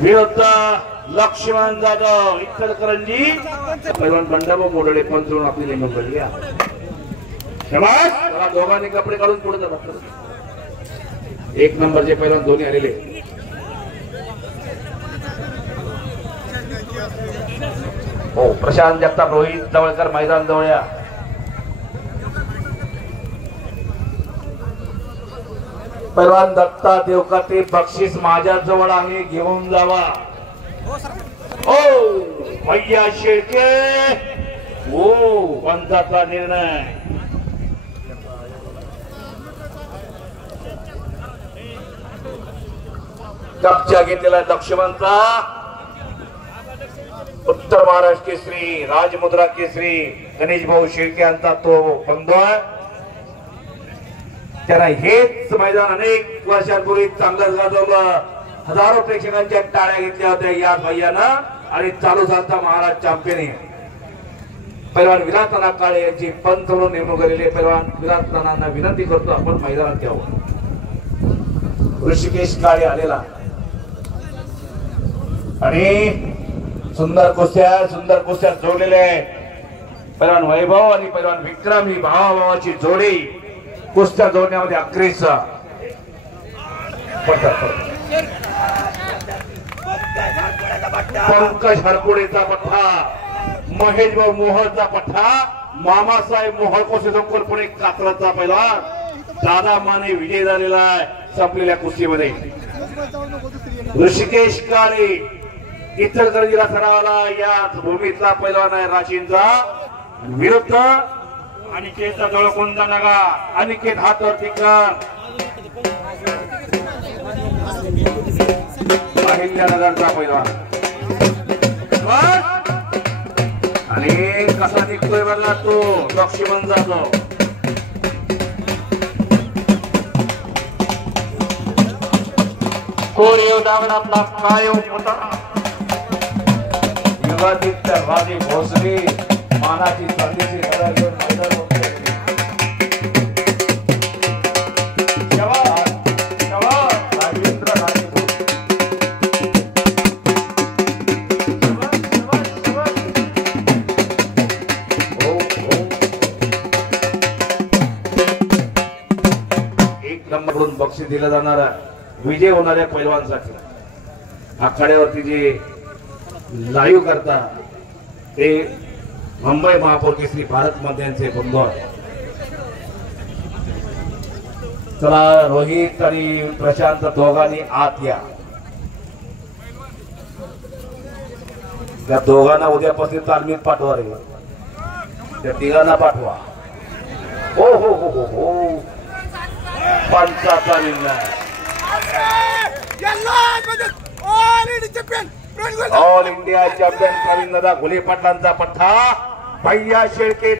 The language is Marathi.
विरुद्ध लक्ष्मण जाधव इचलकरंजी पैलवान बंडाभाऊ मोडळे पंचरून आपली नेमणूक झाली आहे। शाबास दोघांनी कपडे काढून पुढे जातात। एक नंबरचे पैलवान दोन्ही आलेले। हो प्रशांत जगताप रोहित जवळकर मैदान जवळ या। पैलवान दत्ता देवकाते बक्षीस माझ्या जवळ आहे घेऊन जावा। ओ भैया शेळके ओ पंचाचा निर्णय। कब्जा घेतलेला लक्ष्मणचा उत्तर महाराष्ट्र केसरी राजमुद्रा केसरी गणेश भाऊ शेळके यांचा तो बंधू आहे। त्यांना हेच मैदान अनेक वर्षांपूर्वी चांगलं गाजवलं। हजारो प्रेक्षकांच्या टाळ्या घेतल्या होत्या या भैयानं आणि चालू झालता महाराज चॅम्पियन। पैलवान विलास नाना काळे यांची पंच म्हणून नेमणूक झालेली आहे। पैलवान विलास नानांना विनंती करतो आपण मैदानात यावं। ऋषिकेश काळे आलेला आणि सुंदर कुस्त्या जोडलेले आहे। पैलवान वैभव आणि पैलवान विक्रम ही भावाभावाची जोडी कुस्त्या जोडण्यामध्ये अग्रेस पंकज हरपुडेचा पठ्ठा महेश भाऊ मोहळचा पठ्ठा मामासाहेब मोहळ कोसेसंकर पुणे कात्रचा पैलवान दादा माने विजय झालेला आहे संपलेल्या कुस्तीमध्ये। ऋषिकेश काळे इचलकरंजीला सरावाला याच भूमीतला पैलवान आहे राशींचा। विरुद्ध अनिकेतचा जवळ कोणता नगा अनिकेत हातावरती कर अहिल्यानगरचा पैलवान आणि कसा निघतोय बघा तो लक्ष्मण जाधव। कोरीव दागडातला कायम होता युगादित्य राजे भोसले मानाची चांदीची गदा घेऊन मैदान होते। राजेंद्र राजे एक नंबरवरून बक्षीस दिलं जाणार विजय होणाऱ्या पैलवानसाठी आखाड्यावरती जे लाईव्ह करता ते मुंबई महापौर केसरी भारत मध्यांचे बंधू। चला रोहित आणि प्रशांत दोघांनी आत या। त्या दोघांना उद्यापासून तालमीत पाठवा रे त्या तिघांना पाठवा। हो हो हो हो हो पंचाचा निर्णय ऑल इंडिया चॅम्पियन प्रवीण दादा घुले पाटलांचा पठ्ठा भैया शेळके।